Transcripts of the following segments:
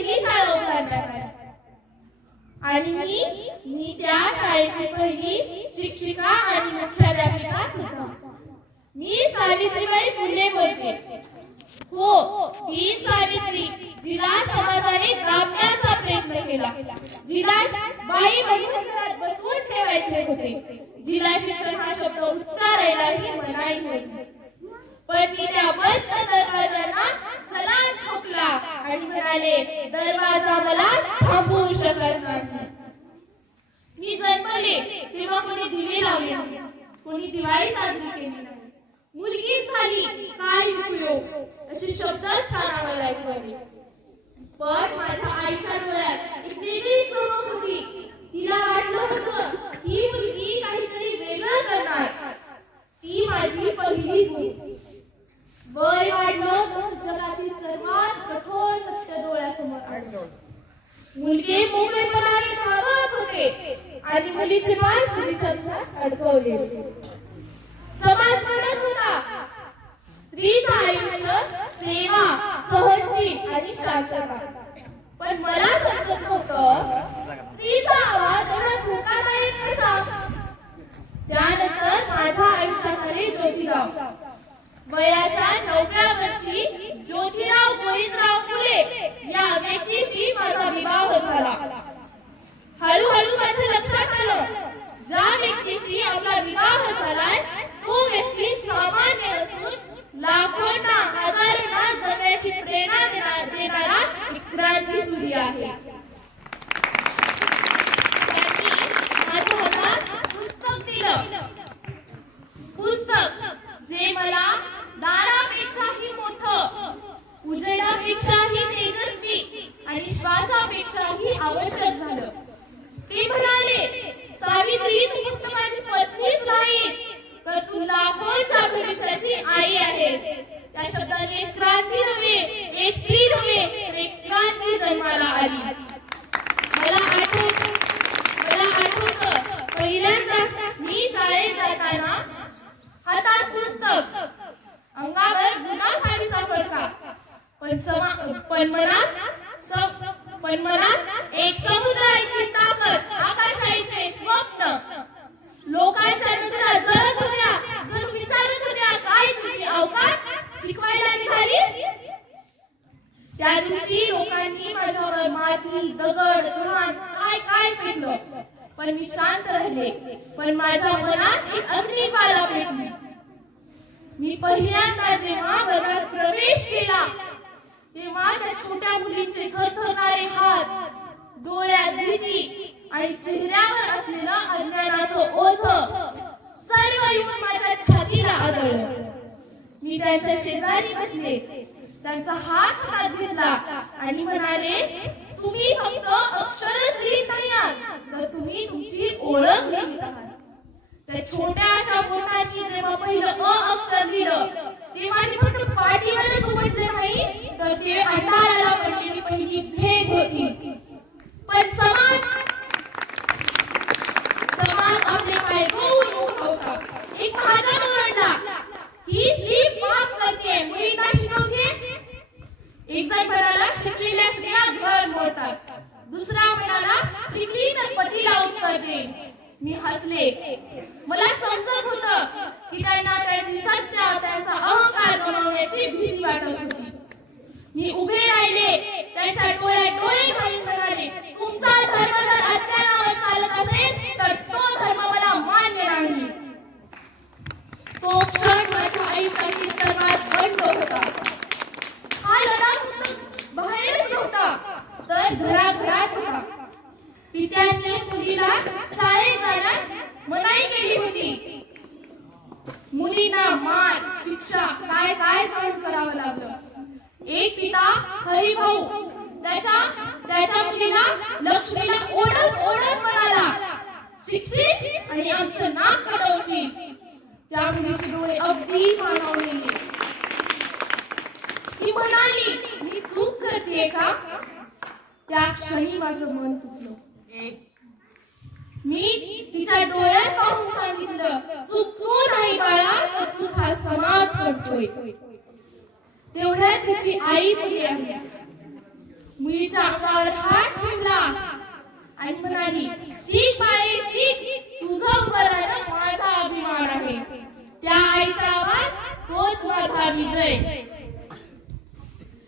पहिली शाळा उभारणार आहे आणि मी त्या शाळेची पहिली शिक्षिका आणि मुख्याध्यापिका सुद्धा. मी सावित्रीबाई फुले बोलते. हो, ही सावित्री जिला समाजाने दाबण्याचा प्रयत्न केला, जिला बाई म्हणून घरात बसवून ठेवायचे होते, जिला शिक्षण हा शब्द उच्चारायलाही मनाई होती. पण मी त्या बंद दरवाजांना सलाम ठोकला आणि म्हणाले, दरवाजा मला थांबवू शकत नाही. मी जन्मले तेव्हा कोणी दिवे लावले नाही, कोणी दिवाळी साजरी केली नाही. मुलगी झाली काय उपयोग असे शब्दच कानावर ऐकू आले. पण माझ्या आईच्या डोळ्यात एक वेगळी चमक होती. तिला वाटलं होतं ही मुलगी काहीतरी वेगळं करणार. ती माझी पहिली गुरु. वय वाढलं तर जगातील सर्वात कठोर सत्य डोळ्यासमोर आलं. मुलगे मोकळेपणाने धावत होते आणि मुलीचे पाय स्त्रीच्या दुधात अडकवले होते. समाज म्हणत होता स्त्रीचं आयुष्य सेवा, सहनशील आणि शांतता. पण मला समजत नव्हतं स्त्रीचा आवाज एवढा धोकादायक कसा. त्यानंतर माझ्या आयुष्यात आले ज्योतिराव. वयाच्या 9व्या वर्षी ज्योतिराव गोविंदराव फुले या व्यक्तीशी माझा विवाह झाला. हळूहळू माझ्या लक्षात आलं ज्या व्यक्तीशी आपला विवाह झालाय तो व्यक्ती सामान्य नसून लाखोंना, हजारोंना जगण्याची प्रेरणा देणारा एक क्रांतीसूर्य आहे. त्यांनी माझ्या हातात पुस्तक दिलं. पुस्तक जे मला दारापेक्षाही मोठं, उजेडापेक्षाही तेजस्वी आणि श्वासापेक्षाही आवश्यक झालं. ते म्हणाले, सावित्री तू फक्त माझी पत्नीच नाहीस तर तू लाखोंच्या भविष्याची आई आहेस. त्या शब्दाने क्रांती नव्हे, एक स्त्री नव्हे तर एक क्रांती जन्माला आली. मला आठवतं पहिल्यांदा मी शाळेत जाताना हातात पुस्तक, अंगावर जुना साडीचा फडका, पण मनात एक समुद्राची ताकद, आकाशाचे स्वप्न. लोकांच्या नजरा जळत होत्या, जणू विचारत होत्या काय तुझी अवकाश, शिकवायला निघाली. त्या दिवशी लोकांनी माझ्यावर माती, दगड, घाण काय फेकलं, पण मी शांत राहिले. पण माझ्या मनात एक अग्निज्वाला पेटली. मी पहिल्यांदा जेव्हा वर्गात प्रवेश केला तेव्हा त्या छोट्या मुलीचे थरथरणारे हात, डोळ्यात भीती आणि चेहऱ्यावर असलेलं अज्ञानाचं ओझं सर्व येऊन माझ्या छातीला आदळलं. मी त्यांच्या शेजारी बसले, त्यांचा हात हातात घेतला आणि म्हणाले, तुम्ही फक्त अक्षरच लिहित नाही आहात तर तुम्ही तुमची ओळख लिहित आहात. त्या छोट्या अशा बोटांनी जेव्हा पहिलं अ अक्षर लिहिलं तेव्हा ते फक्त पाठीवरच उमटले नाही तर ते अंधाराला पडलेली पहिली भेग होती. पण समाज आपले पाय रोवून उभा होता. एक महाजन ओरडला, ही स्त्री पाप करते, मुलींना शिकवते. एक जण म्हणाला, शिकलेल्या स्त्रिया घर मोडतात. दुसरा म्हणाला, शिकली तर पतीला उत्तर देईल. मी हसले. मला समजत होतं की त्यांना त्यांची सत्ता, त्यांचा अहंकार गमावण्याची भीती वाटत होती. मी उभे राहिले, त्यांच्या डोळ्यात डोळे घालून म्हणाले, तुमचा धर्म जर अज्ञानावर चालत असेल तर तो धर्म मला मान्य नाही. तो क्षण माझ्या आयुष्यातील सर्वात बंड होता. हा लढा फक्त बाहेरच नव्हता तर घराघरात होता. पित्यांनी मुलीला शाळेत जाण्यास मनाई केली होती. मुलींना मार, शिक्षा काय सहन करावं लागलं. एक पिता हरिभाऊ त्याच्या मुलीला लक्ष्मीला ओढत म्हणाला, शिक्षित आणि आमचं नाक कटवशील. त्या मुलीचे डोळे अगदी पाणावलेले. ती म्हणाली, मी चूक करते का. त्या क्षणी माझं मन तुटलं. मी तिच्या डोळ्यात पाहून सांगितलं, चूक तू नाही बाळा, तर चूक हा समाज करतोय. तेवढ्यात तिची आई पुढे आली. मुलीच्या अंगावर हात ठेवला आणि म्हणाली, शिक बाई शिक, तुझं उभं राहणं माझा अभिमान आहे. त्या आईचा आवाज तोच माझा विजय.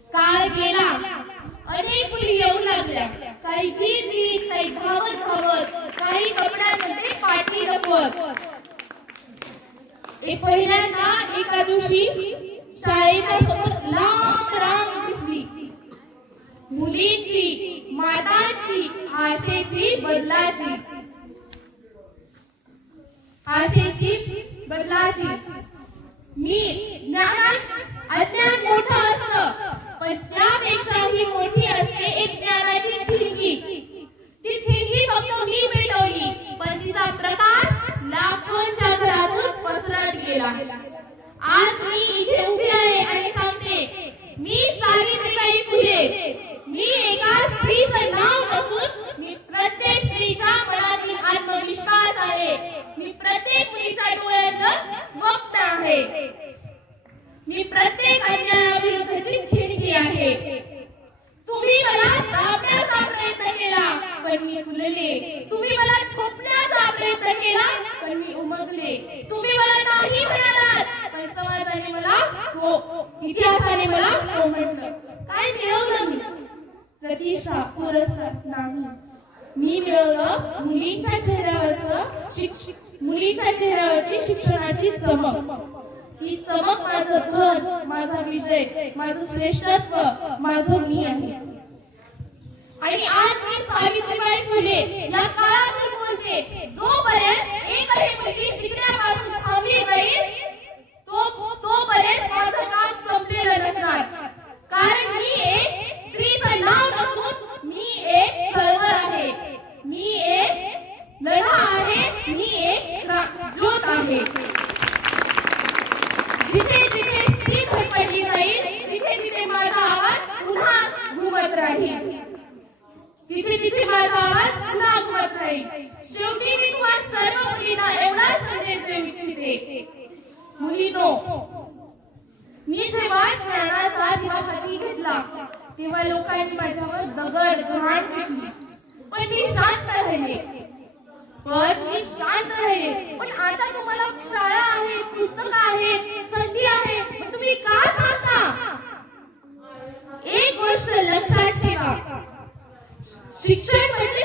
काळ गेला, अनेक मुली येऊ लागल्या, काही गीत गीत, काही धावत धावत, काही कपड्यांमध्ये पाठी लपवत. एक पहिल्यांदा एका दिवशी शाळेच्या समोर लांब रांग दिसली. मुलींची, मातांची, आशेची, बदलाची. मी ज्ञानात अज्ञान मोठं असतं, पण त्यापेक्षाही मोठी असते एक ज्ञानाची ठिणगी. ती ठिणगी फक्त मी पेटवली, पण तिचा प्रकाश लाखोंच्या घरातून पसरत गेला. आज मी इथे उभी आहे आणि सांगते, मी सावित्रीबाई फुले. मी एका स्त्रीचं नाव नसून मी प्रत्येक स्त्रीच्या मनातील आत्मविश्वास आहे. मी प्रत्येक मुलीच्या डोळ्यातलं स्वप्न आहे. मी प्रत्येक अन्यायाविरुद्धची ठिणगी आहे. तुम्ही मला दाबण्याचा प्रयत्न केला, पण मी फुलले. तुम्ही मला थोपण्याचा प्रयत्न केला, पण मी उमगले. तुम्ही मला नाही म्हणालात, पण समाजाने मला हो, इतिहासाने मला हो म्हटलं. काय मिळवलं मी? प्रतिष्ठा, पुरस्कार नाही. मी मिळवलं मुलींच्या चेहऱ्यावरची शिक्षणाची चमक. ही चमक माझं धन, माझा विजय, माझं श्रेष्ठत्व, माझं मी आहे. आणि आज मी सावित्रीबाई फुले या काळातून बोलते, जोपर्यंत एकही मुलगी शिकण्यापासून थांबली जाईल, तोपर्यंत माझं काम संपलेलं नसणार. कारण मी एक स्त्रीचं नाव नसून मी एक चळवळ आहे. मी एक लढा आहे. मी एक ज्योत आहे. जिथे जिथे स्त्री धडपडली जाईल, तिथे तिथे माझा आवाज पुन्हा घुमत राहील. तिथे तिथे माझा आवाज पुन्हा घुमत राहील. शेवटी मी तुम्हा सर्व मुलींना एवढा संदेश देऊ इच्छिते, मुलीनो, मी जेव्हा ज्ञानाचा दिवा हाती घेतला, तेव्हा लोकांनी माझ्यावर दगड घाण फेकली, पण मी शांत राहिले. पण आता तुम्हाला शाळा आहे, पुस्तकं आहेत, संधी आहे, पण तुम्ही का थांबता? एक गोष्ट लक्षात ठेवा, शिक्षण म्हणजे